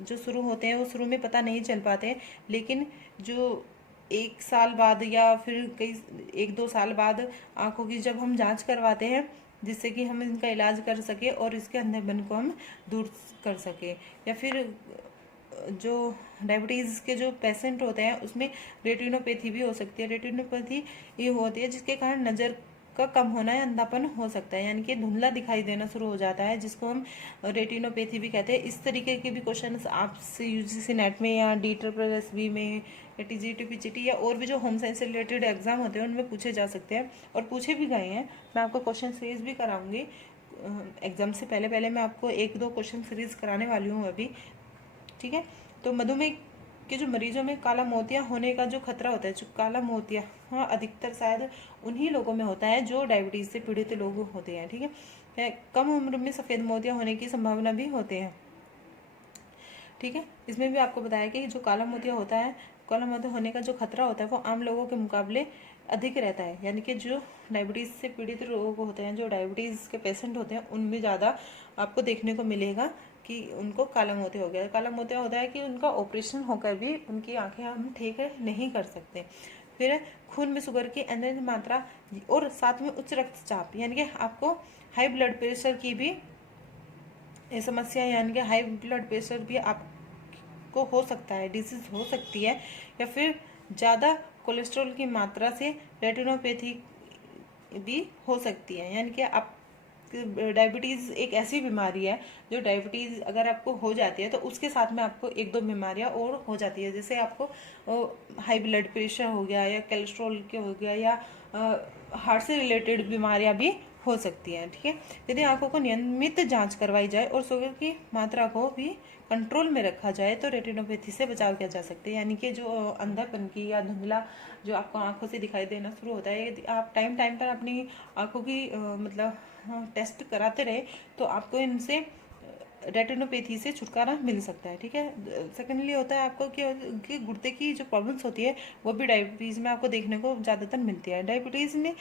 जो शुरू होते हैं वो शुरू में पता नहीं चल पाते, लेकिन जो 1 साल बाद या फिर कई 1-2 साल बाद आंखों की जब हम जांच करवाते हैं, जिससे कि हम इनका इलाज कर सके और इसके अंधेपन को हम दूर कर सके। या फिर जो डायबिटीज़ के जो पेशेंट होते हैं उसमें रेटिनोपैथी भी हो सकती है। रेटिनोपैथी ये होती है जिसके कारण नज़र का कम होना या अंधापन हो सकता है, यानी कि धुंधला दिखाई देना शुरू हो जाता है, जिसको हम रेटिनोपैथी भी कहते हैं। इस तरीके के भी क्वेश्चन आपसे यूजीसी नेट में या DSSB में या TGT PGT या और भी जो होम साइंस से रिलेटेड एग्जाम होते हैं उनमें पूछे जा सकते हैं और पूछे भी गए हैं। मैं आपको क्वेश्चन सीरीज भी कराऊंगी एग्जाम से पहले मैं आपको 1-2 क्वेश्चन सीरीज कराने वाली हूँ अभी। ठीक है, तो मधुमेह के जो मरीजों में काला मोतिया होने का जो खतरा होता है, जो काला मोतिया हाँ अधिकतर शायद उन्हीं लोगों में होता है जो डायबिटीज से पीड़ित लोग होते हैं। ठीक है, कम उम्र में सफ़ेद मोतिया होने की संभावना भी होते हैं। ठीक है, इसमें भी आपको बताया कि जो काला मोतिया होता है, काला मोतिया होने का जो खतरा होता है वो आम लोगों के मुकाबले अधिक रहता है, यानी कि जो डायबिटीज़ से पीड़ित लोग होते हैं, जो डायबिटीज़ के पेशेंट होते हैं, उनमें ज़्यादा आपको देखने को मिलेगा कि उनको काला मोतिया हो गया। काला मोतिया होता है कि उनका ऑपरेशन होकर भी उनकी आंखें हम ठीक नहीं कर सकते। फिर खून में शुगर की एनर्जी मात्रा और साथ में उच्च रक्तचाप, यानी कि आपको हाई ब्लड प्रेशर की भी समस्या, यानी कि हाई ब्लड प्रेशर भी आप आपको हो सकता है, डिजीज हो सकती है, या फिर ज़्यादा कोलेस्ट्रॉल की मात्रा से रेटिनोपैथी भी हो सकती है। यानी कि आप डायबिटीज़ एक ऐसी बीमारी है जो डायबिटीज़ अगर आपको हो जाती है तो उसके साथ में आपको एक दो बीमारियां और हो जाती है, जैसे आपको हाई ब्लड प्रेशर हो गया या कोलेस्ट्रॉल के हो गया या हार्ट से रिलेटेड बीमारियां भी हो सकती हैं। ठीक है, यदि आंखों को नियमित जांच करवाई जाए और शुगर की मात्रा को भी कंट्रोल में रखा जाए तो रेटिनोपैथी से बचाव किया जा सकता है। यानी कि जो अंधापन की या धुंधला जो आपको आंखों से दिखाई देना शुरू होता है, यदि आप टाइम टाइम पर अपनी आंखों की मतलब टेस्ट कराते रहे तो आपको इनसे रेटिनोपैथी से छुटकारा मिल सकता है। ठीक है, सेकेंडली होता है आपको कि गुर्दे की जो प्रॉब्लम्स होती है वो भी डायबिटीज़ में आपको देखने को ज़्यादातर मिलती है। डायबिटीज़ में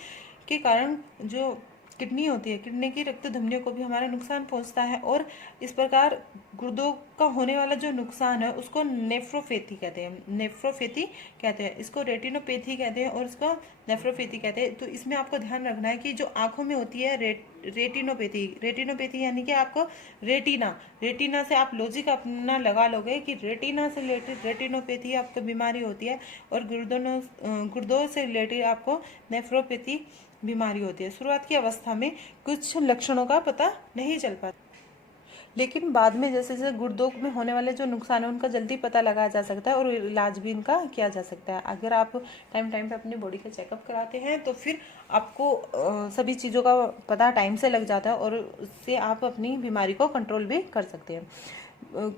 के कारण जो किडनी होती है, किडनी की रक्त धमनियों को भी हमारा नुकसान पहुंचता है, और इस प्रकार गुर्दों का होने वाला जो नुकसान है उसको नेफ्रोपैथी कहते हैं। नेफ्रोपैथी कहते हैं इसको, रेटिनोपैथी कहते हैं और इसको नेफ्रोपैथी कहते हैं। तो इसमें आपको ध्यान रखना है कि जो आंखों में होती है रेटिनोपैथी, रेटिनोपैथी यानी कि आपको रेटिना से आप लॉजिक अपना लगा लोगे कि रेटिना से रिलेटेड रेटिनोपैथी आपको बीमारी होती है, और गुर्दों से रिलेटेड आपको नेफ्रोपैथी बीमारी होती है। शुरुआत की अवस्था में कुछ लक्षणों का पता नहीं चल पाता, लेकिन बाद में जैसे जैसे गुर्दों में होने वाले जो नुकसान है उनका जल्दी पता लगाया जा सकता है और इलाज भी इनका किया जा सकता है। अगर आप टाइम टाइम पे अपनी बॉडी का चेकअप कराते हैं तो फिर आपको सभी चीज़ों का पता टाइम से लग जाता है और उससे आप अपनी बीमारी को कंट्रोल भी कर सकते हैं।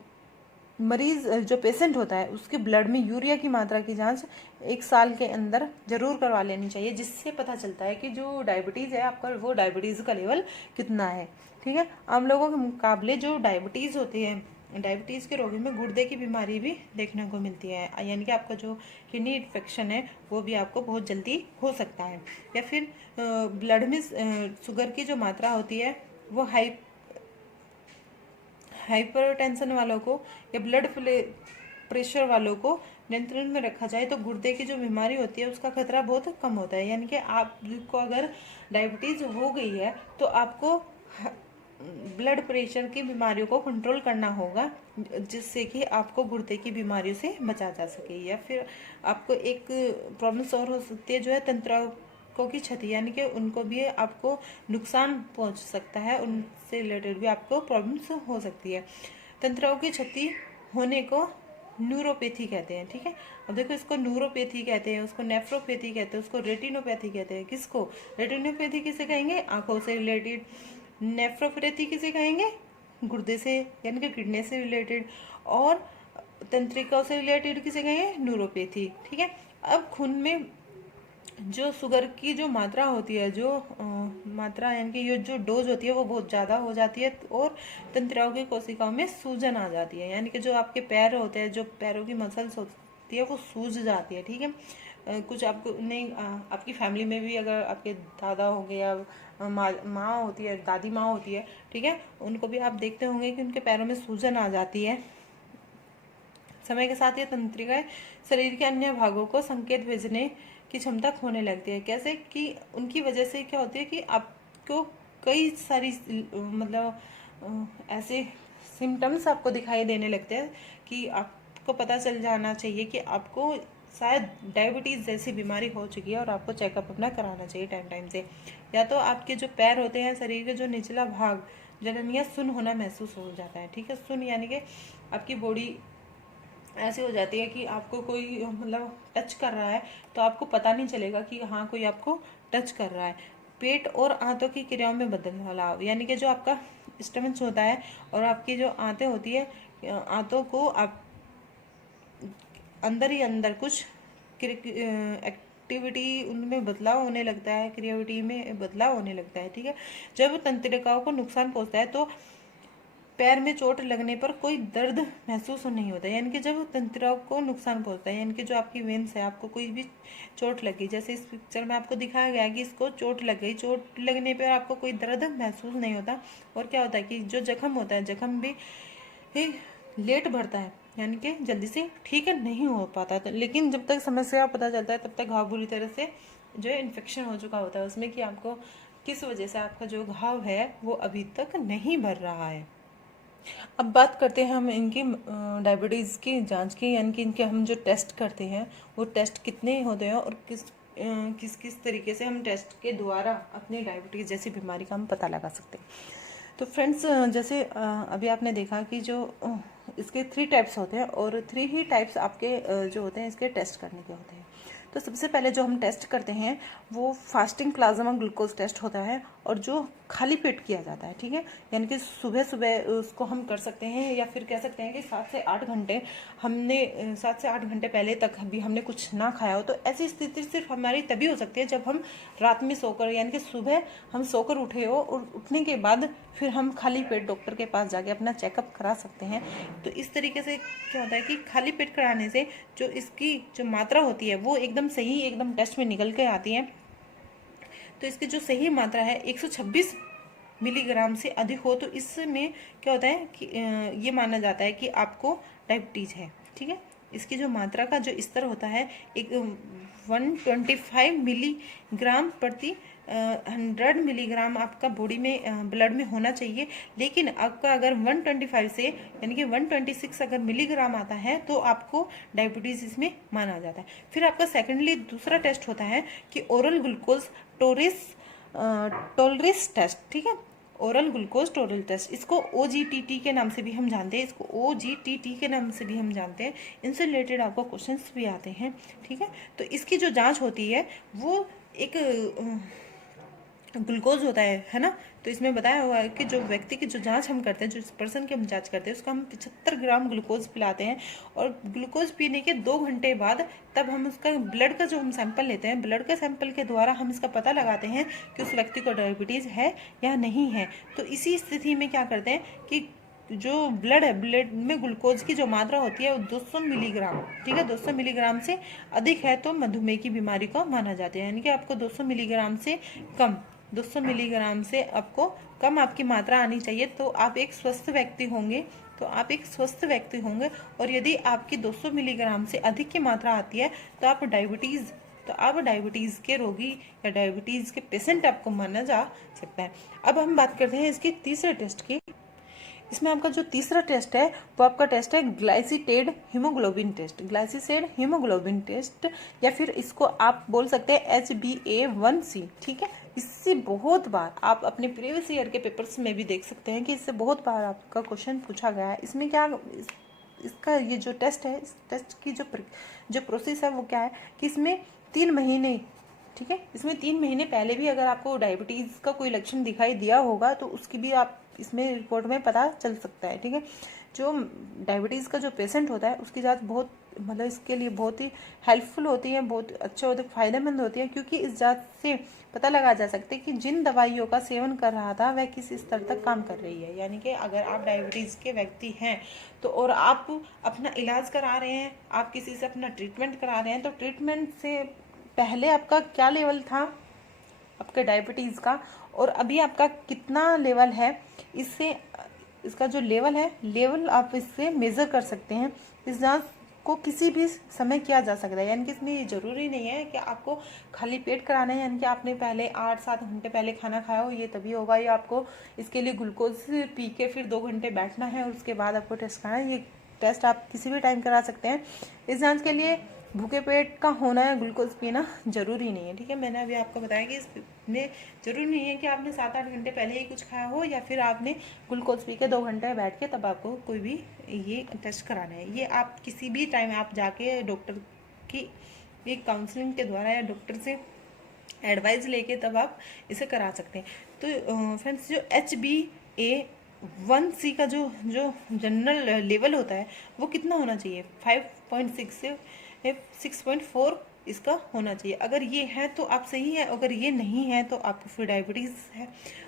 मरीज जो पेशेंट होता है उसके ब्लड में यूरिया की मात्रा की जांच 1 साल के अंदर जरूर करवा लेनी चाहिए, जिससे पता चलता है कि जो डायबिटीज़ है आपका वो डायबिटीज़ का लेवल कितना है। ठीक है, आम लोगों के मुकाबले जो डायबिटीज़ होती है, डायबिटीज़ के रोगी में गुर्दे की बीमारी भी देखने को मिलती है। यानी कि आपका जो किडनी इन्फेक्शन है वो भी आपको बहुत जल्दी हो सकता है। या फिर ब्लड में शुगर की जो मात्रा होती है वो हाइपरटेंशन वालों को या ब्लड प्रेशर वालों को नियंत्रण में रखा जाए तो गुर्दे की जो बीमारी होती है उसका खतरा बहुत कम होता है। यानी कि आपको अगर डायबिटीज हो गई है तो आपको ब्लड प्रेशर की बीमारियों को कंट्रोल करना होगा, जिससे कि आपको गुर्दे की बीमारियों से बचा जा सके। या फिर आपको एक प्रॉब्लम्स और हो सकती है जो है तंत्रिकाओं की क्षति, यानी कि उनको भी आपको नुकसान पहुंच सकता है, उनसे रिलेटेड भी आपको प्रॉब्लम्स हो सकती है। तंत्रिकाओं की क्षति होने को न्यूरोपैथी कहते हैं। ठीक है, अब देखो इसको न्यूरोपैथी कहते हैं, उसको नेफ्रोपैथी कहते हैं, उसको रेटिनोपैथी कहते हैं। किसको? रेटिनोपैथी किसे कहेंगे? आंखों से रिलेटेड। नेफ्रोपैथी किसे कहेंगे? गुर्दे से यानी कि किडनी से रिलेटेड। और तंत्रिकाओं से रिलेटेड किसे कहेंगे? न्यूरोपैथी। ठीक है, अब खून में जो शुगर की जो मात्रा होती है, जो मात्रा यानी कि ये जो डोज होती है वो बहुत ज़्यादा हो जाती है और तंत्रिकाओं की कोशिकाओं में सूजन आ जाती है। यानी कि जो आपके पैर होते हैं, जो पैरों की मसल्स होती है वो सूज जाती है। ठीक है, कुछ आपको नहीं आपकी फैमिली में भी अगर आपके दादा हो गए या माँ होती है, दादी माँ होती है, ठीक है, उनको भी आप देखते होंगे कि उनके पैरों में सूजन आ जाती है। समय के साथ ये तंत्रिकाएं शरीर के अन्य भागों को संकेत भेजने की क्षमता खोने लगती है। कैसे कि उनकी वजह से क्या होती है कि आपको कई सारी मतलब ऐसे सिम्टम्स आपको दिखाई देने लगते हैं कि आपको पता चल जाना चाहिए कि आपको शायद डायबिटीज़ जैसी बीमारी हो चुकी है और आपको चेकअप अपना कराना चाहिए टाइम टाइम से। या तो आपके जो पैर होते हैं, शरीर के जो निचला भाग जलन या सुन्न होना महसूस हो जाता है। ठीक है, सुन्न यानी कि आपकी बॉडी ऐसी हो जाती है कि आपको कोई मतलब टच कर रहा है तो आपको पता नहीं चलेगा कि हाँ कोई आपको टच कर रहा है। पेट और आंतों की क्रियाओं में बदलाव, यानी कि जो आपका स्टमच होता है और आपकी जो आंतें होती है, आंतों को आप अंदर ही अंदर कुछ एक्टिविटी उनमें बदलाव होने लगता है, क्रिएटिविटी में बदलाव होने लगता है। ठीक है, जब तंत्रिकाओं को नुकसान पहुंचता है तो पैर में चोट लगने पर कोई दर्द महसूस नहीं होता। यानी कि जब तंत्रिकाओं को नुकसान पहुंचता है, यानी कि जो आपकी वेन्स है, आपको कोई भी चोट लगी, जैसे इस पिक्चर में आपको दिखाया गया है कि इसको चोट लग गई, चोट लगने पर आपको कोई दर्द महसूस नहीं होता। और क्या होता है कि जो जख्म होता है, जख्म भी लेट भरता है, यानी कि जल्दी से ठीक नहीं हो पाता। तो लेकिन जब तक समस्या पता चलता है तब तक घाव बुरी तरह से जो है इन्फेक्शन हो चुका होता है उसमें, कि आपको किस वजह से आपका जो घाव है वो अभी तक नहीं भर रहा है। अब बात करते हैं हम इनकी डायबिटीज़ की जांच की, यानी कि इनके हम जो टेस्ट करते हैं वो टेस्ट कितने होते हैं और किस किस तरीके से हम टेस्ट के द्वारा अपनी डायबिटीज़ जैसी बीमारी का हम पता लगा सकते हैं। तो फ्रेंड्स, जैसे अभी आपने देखा कि जो इसके 3 टाइप्स होते हैं और 3 ही टाइप्स आपके जो होते हैं इसके टेस्ट करने के होते हैं। तो सबसे पहले जो हम टेस्ट करते हैं वो फास्टिंग प्लाज्मा ग्लूकोज टेस्ट होता है और जो खाली पेट किया जाता है, ठीक है। यानी कि सुबह सुबह उसको हम कर सकते हैं, या फिर कह सकते हैं कि 7 से 8 घंटे हमने 7 से 8 घंटे पहले तक भी हमने कुछ ना खाया हो। तो ऐसी स्थिति सिर्फ हमारी तभी हो सकती है जब हम रात में सोकर, यानी कि सुबह हम सोकर उठे हो और उठने के बाद फिर हम खाली पेट डॉक्टर के पास जाके अपना चेकअप करा सकते हैं। तो इस तरीके से क्या होता है कि खाली पेट कराने से जो इसकी जो मात्रा होती है वो एकदम सही, एकदम टेस्ट में निकल के आती है। तो इसकी जो सही मात्रा है 126 मिलीग्राम से अधिक हो तो इसमें क्या होता है कि ये माना जाता है कि आपको डायबिटीज है, ठीक है। इसकी जो मात्रा का जो स्तर होता है एक 125 मिलीग्राम प्रति 100 मिलीग्राम आपका बॉडी में ब्लड में होना चाहिए। लेकिन आपका अगर 125 से यानी कि 126 अगर मिलीग्राम आता है तो आपको डायबिटीज इसमें माना जाता है। फिर आपका सेकेंडली दूसरा टेस्ट होता है कि ओरल ग्लूकोज टोलरेंस टेस्ट, ठीक है। ओरल ग्लूकोज टोलरेंस टेस्ट, इसको OGTT के नाम से भी हम जानते हैं, इसको OGTT के नाम से भी हम जानते हैं। इनसे रिलेटेड आपको क्वेश्चंस भी आते हैं, ठीक है। तो इसकी जो जांच होती है वो एक ग्लूकोज होता है ना। तो इसमें बताया हुआ है कि जो व्यक्ति की जो जांच हम करते हैं, जो पर्सन की हम जांच करते हैं, उसको हम 75 ग्राम ग्लूकोज पिलाते हैं और ग्लूकोज पीने के 2 घंटे बाद तब हम उसका ब्लड का जो हम सैंपल लेते हैं, ब्लड के सैंपल के द्वारा हम इसका पता लगाते हैं कि उस व्यक्ति को डायबिटीज़ है या नहीं है। तो इसी स्थिति में क्या करते हैं कि जो ब्लड है, ब्लड में ग्लूकोज की जो मात्रा होती है वो 200 मिलीग्राम, ठीक है, 200 मिलीग्राम से अधिक है तो मधुमेह की बीमारी को माना जाता है। यानी कि आपको 200 मिलीग्राम से कम, 200 मिलीग्राम से आपको कम आपकी मात्रा आनी चाहिए तो आप एक स्वस्थ व्यक्ति होंगे। और यदि आपकी 200 मिलीग्राम से अधिक की मात्रा आती है तो आप डायबिटीज़ के रोगी या डायबिटीज़ के पेशेंट आपको माना जा सकता है। अब हम बात करते हैं इसके तीसरे टेस्ट की। इसमें आपका जो तीसरा टेस्ट है वो आपका टेस्ट है ग्लाइसिटेड हीमोग्लोबिन टेस्ट, या फिर इसको आप बोल सकते हैं HbA1c, ठीक है। इससे बहुत बार आप अपने प्रीवियस ईयर के पेपर्स में भी देख सकते हैं कि इससे बहुत बार आपका क्वेश्चन पूछा गया है। इसमें क्या इसका ये जो टेस्ट है, इस टेस्ट की जो प्रोसेस है वो क्या है कि इसमें 3 महीने, ठीक है, इसमें 3 महीने पहले भी अगर आपको डायबिटीज़ का कोई लक्षण दिखाई दिया होगा तो उसकी भी आप इसमें रिपोर्ट में पता चल सकता है, ठीक है। जो डायबिटीज़ का जो पेशेंट होता है उसकी जांच बहुत, मतलब इसके लिए बहुत ही हेल्पफुल होती है, बहुत अच्छे होते, फायदेमंद होती है, क्योंकि इस जांच से पता लगा जा सकता है कि जिन दवाइयों का सेवन कर रहा था वह किस स्तर तक काम कर रही है। यानी कि अगर आप डायबिटीज़ के व्यक्ति हैं तो और आप अपना इलाज करा रहे हैं, आप किसी से अपना ट्रीटमेंट करा रहे हैं, तो ट्रीटमेंट से पहले आपका क्या लेवल था आपके डायबिटीज़ का और अभी आपका कितना लेवल है, इससे इसका जो लेवल आप इससे मेज़र कर सकते हैं। इस जांच को किसी भी समय किया जा सकता है, यानी कि इसमें ये ज़रूरी नहीं है कि आपको खाली पेट कराना है, यानी कि आपने पहले 8-7 घंटे पहले खाना खाया हो ये तभी होगा, या आपको इसके लिए ग्लूकोज पी के फिर 2 घंटे बैठना है और उसके बाद आपको टेस्ट कराना है। ये टेस्ट आप किसी भी टाइम करा सकते हैं। इस जांच के लिए भूखे पेट का होना या ग्लूकोज पीना जरूरी नहीं है, ठीक है। मैंने अभी आपको बताया कि इसमें जरूरी नहीं है कि आपने 7-8 घंटे पहले ही कुछ खाया हो या फिर आपने ग्लूकोज पी के 2 घंटे बैठ के तब आपको कोई भी ये टेस्ट कराना है। ये आप किसी भी टाइम आप जाके डॉक्टर की एक काउंसलिंग के द्वारा या डॉक्टर से एडवाइस लेके तब आप इसे करा सकते हैं। तो फ्रेंड्स, जो HbA1c का जो जनरल लेवल होता है वो कितना होना चाहिए, 5.6 से 6.4 इसका होना चाहिए। अगर ये है तो आप सही है, अगर ये नहीं है तो आपको फिर डायबिटीज़ है।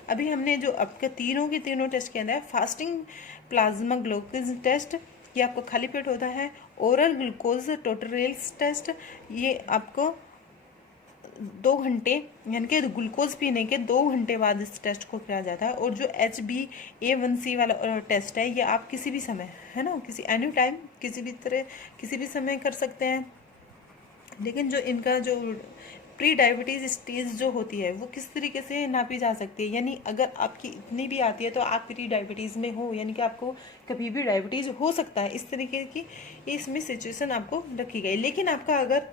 अभी हमने जो आपके तीनों के तीनों टेस्ट किया है, फास्टिंग प्लाज्मा ग्लूकोज टेस्ट ये आपको खाली पेट होता है, ओरल ग्लूकोज टोलरेंस टेस्ट ये आपको 2 घंटे यानी कि ग्लूकोज पीने के 2 घंटे बाद इस टेस्ट को किया जाता है, और जो HbA1c वाला टेस्ट है ये आप किसी भी समय, है ना, किसी एनी टाइम किसी भी समय कर सकते हैं। लेकिन जो इनका जो प्री डायबिटीज़ स्टेज जो होती है वो किस तरीके से नापी जा सकती है, यानी अगर आपकी इतनी भी आती है तो आप प्री डायबिटीज़ में हो, यानी कि आपको कभी भी डायबिटीज़ हो सकता है, इस तरीके की इसमें सिचुएशन आपको रखी गई। लेकिन आपका अगर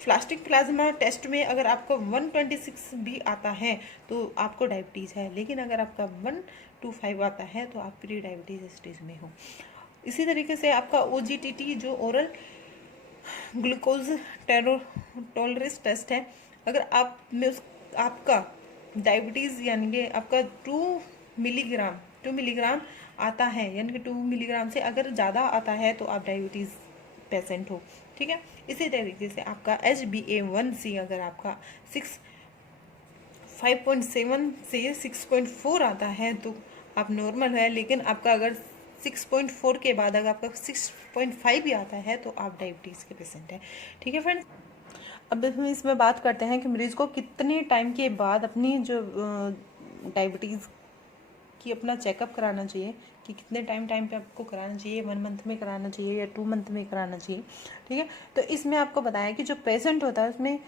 फ्लास्टिक प्लाज्मा टेस्ट में अगर आपका 126 भी आता है तो आपको डायबिटीज़ है, लेकिन अगर आपका 125 आता है तो आप प्री डायबिटीज़ स्टेज में हो। इसी तरीके से आपका OGTT जो ओरल ग्लूकोज टॉलरेंस टेस्ट है, अगर आप में उस आपका डायबिटीज़ यानी कि आपका 2 मिलीग्राम आता है, यानी कि 2 मिलीग्राम से अगर ज़्यादा आता है तो आप डायबिटीज़ पेशेंट हो, ठीक है। इसी तरीके से आपका HbA1c अगर आपका 5.7 से 6.4 आता है तो आप नॉर्मल है, लेकिन आपका अगर 6.4 के बाद अगर आपका 6.5 भी आता है तो आप डायबिटीज़ के पेशेंट हैं, ठीक है फ्रेंड्स। अब हम इसमें बात करते हैं कि मरीज़ को कितने टाइम के बाद अपनी जो डायबिटीज़ कि अपना चेकअप कराना चाहिए, कि कितने टाइम पे आपको कराना चाहिए, 1 मंथ में कराना चाहिए या 2 मंथ में कराना चाहिए, ठीक है। तो इसमें आपको बताया कि जो पेशेंट होता है उसमें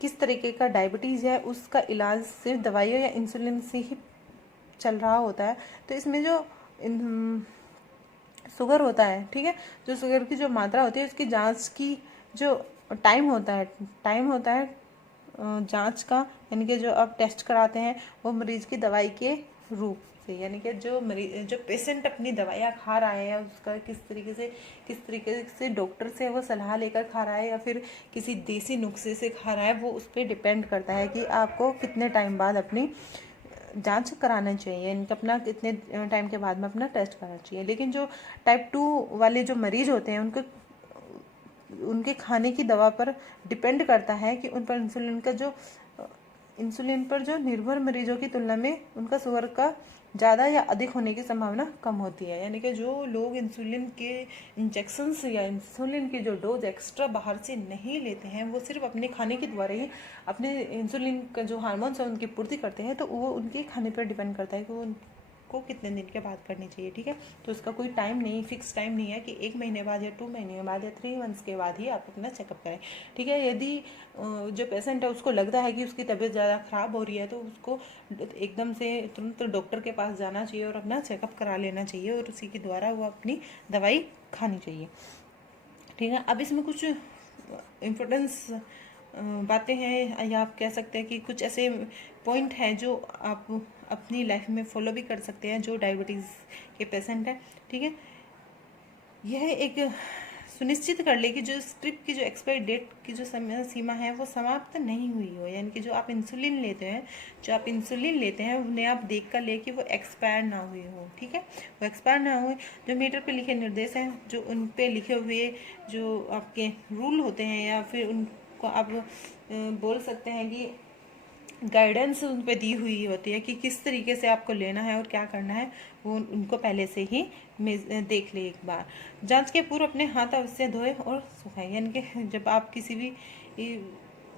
किस तरीके का डायबिटीज़ है, उसका इलाज सिर्फ दवाइयों या इंसुलिन से ही चल रहा होता है। तो इसमें जो शुगर होता है, ठीक है, जो शुगर की जो मात्रा होती है उसकी जांच की जो टाइम होता है जांच का, यानी कि जो आप टेस्ट कराते हैं वो मरीज़ की दवाई के रूप से, यानी कि जो पेशेंट अपनी दवाइयाँ खा रहा है या उसका किस तरीके से डॉक्टर से वो सलाह लेकर खा रहा है या फिर किसी देसी नुस्खे से खा रहा है, वो उस पर डिपेंड करता है कि आपको कितने टाइम बाद अपनी जांच कराना चाहिए, इनका अपना कितने टाइम के बाद में अपना टेस्ट कराना चाहिए। लेकिन जो टाइप 2 वाले जो मरीज़ होते हैं उनके खाने की दवा पर डिपेंड करता है कि उन पर इंसुलिन पर जो निर्भर मरीजों की तुलना में उनका शुगर का ज़्यादा या अधिक होने की संभावना कम होती है। यानी कि जो लोग इंसुलिन के इंजेक्शन्स या इंसुलिन की जो डोज एक्स्ट्रा बाहर से नहीं लेते हैं, वो सिर्फ अपने खाने के द्वारा ही अपने इंसुलिन का जो हार्मोन्स है उनकी पूर्ति करते हैं, तो वो उनके खाने पर डिपेंड करता है कि वो को कितने दिन के बाद करनी चाहिए, ठीक है। तो इसका कोई टाइम नहीं, फिक्स टाइम नहीं है कि 1 महीने बाद या 2 महीने बाद या 3 मंथ्स के बाद ही आप अपना चेकअप करें, ठीक है। यदि जो पेशेंट है उसको लगता है कि उसकी तबीयत ज़्यादा ख़राब हो रही है तो उसको एकदम से तुरंत डॉक्टर के पास जाना चाहिए और अपना चेकअप करा लेना चाहिए और उसी के द्वारा वो अपनी दवाई खानी चाहिए, ठीक है। अब इसमें कुछ इम्पोर्टेंस बातें हैं या आप कह सकते हैं कि कुछ ऐसे पॉइंट हैं जो आप अपनी लाइफ में फॉलो भी कर सकते हैं जो डायबिटीज़ के पेशेंट हैं, ठीक है। यह एक सुनिश्चित कर ले कि जो स्क्रिप्ट की जो एक्सपायरी डेट की जो समय सीमा है वो समाप्त नहीं हुई हो, यानी कि जो आप इंसुलिन लेते हैं उन्हें आप देख कर ले कि वो एक्सपायर ना हुई हो, ठीक है, वो एक्सपायर ना हुए। जो मीटर पे लिखे निर्देश हैं, जो उन पे लिखे हुए जो आपके रूल होते हैं या फिर उनको आप बोल सकते हैं कि गाइडेंस उन पे दी हुई होती है कि किस तरीके से आपको लेना है और क्या करना है, वो उनको पहले से ही देख ले। एक बार जांच के पूर्व अपने हाथ अवश्य धोए और सुखाएं, यानी कि जब आप किसी भी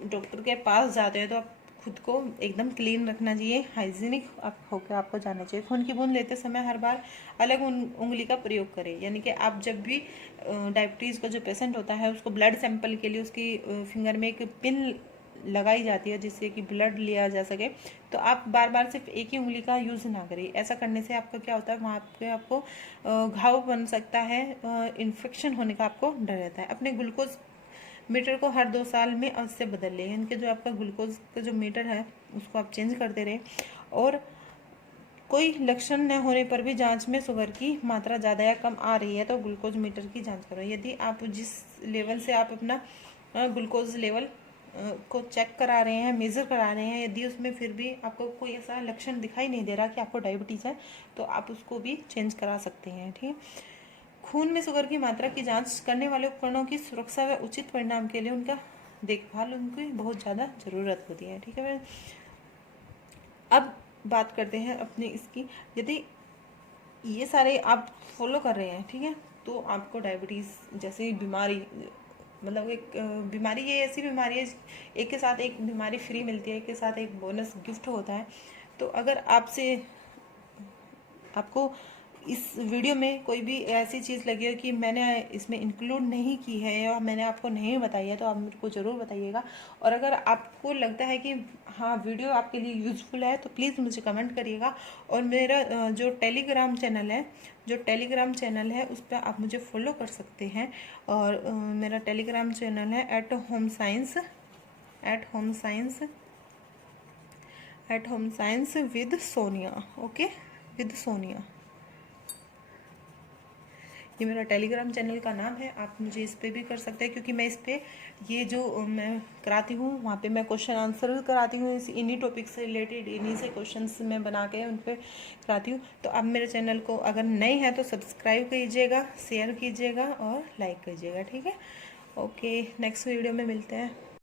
डॉक्टर के पास जाते हैं तो आप खुद को एकदम क्लीन रखना चाहिए, हाइजीनिक आप होकर आपको जाना चाहिए। खून की बूंद लेते समय हर बार अलग उंगली का प्रयोग करें, यानी कि आप जब भी डायबिटीज़ का जो पेशेंट होता है उसको ब्लड सैंपल के लिए उसकी फिंगर में एक पिन लगाई जाती है जिससे कि ब्लड लिया जा सके, तो आप बार बार सिर्फ एक ही उंगली का यूज़ ना करें। ऐसा करने से आपका क्या होता है, वहाँ पे आपको घाव बन सकता है, इन्फेक्शन होने का आपको डर रहता है। अपने ग्लूकोज मीटर को हर 2 साल में अवश्य बदल लें, यानी कि जो आपका ग्लूकोज का जो मीटर है उसको आप चेंज करते रहें। और कोई लक्षण न होने पर भी जांच में शुगर की मात्रा ज़्यादा या कम आ रही है तो ग्लूकोज मीटर की जांच करो। यदि आप जिस लेवल से आप अपना ग्लूकोज लेवल को चेक करा रहे हैं, मेज़र करा रहे हैं, यदि उसमें फिर भी आपको कोई ऐसा लक्षण दिखाई नहीं दे रहा कि आपको डायबिटीज़ है तो आप उसको भी चेंज करा सकते हैं, ठीक है। खून में शुगर की मात्रा की जांच करने वाले उपकरणों की सुरक्षा व उचित परिणाम के लिए उनका देखभाल उनकी बहुत ज़्यादा ज़रूरत होती है, ठीक है। अब बात करते हैं अपने इसकी, यदि ये सारे आप फॉलो कर रहे हैं, ठीक है, तो आपको डायबिटीज़ जैसी बीमारी, मतलब एक बीमारी, ये ऐसी बीमारी है एक के साथ एक बीमारी फ्री मिलती है, एक के साथ एक बोनस गिफ्ट होता है। तो अगर आपको इस वीडियो में कोई भी ऐसी चीज़ लगी हो कि मैंने इसमें इंक्लूड नहीं की है या मैंने आपको नहीं बताई है तो आप मेरे को ज़रूर बताइएगा। और अगर आपको लगता है कि हाँ वीडियो आपके लिए यूज़फुल है तो प्लीज़ मुझे कमेंट करिएगा। और मेरा जो टेलीग्राम चैनल है उस पर आप मुझे फॉलो कर सकते हैं। और मेरा टेलीग्राम चैनल है at home science with Sonia. Okay, with Sonia, ये मेरा टेलीग्राम चैनल का नाम है। आप मुझे इस पे भी कर सकते हैं क्योंकि मैं इस पे ये जो मैं कराती हूँ वहाँ पे मैं क्वेश्चन आंसर कराती हूँ, इन्हीं टॉपिक से रिलेटेड इन्हीं से क्वेश्चंस मैं बना के उन पे कराती हूँ। तो आप मेरे चैनल को अगर नए हैं तो सब्सक्राइब कीजिएगा, शेयर कीजिएगा और लाइक कीजिएगा, ठीक है। ओके, नेक्स्ट वीडियो में मिलते हैं।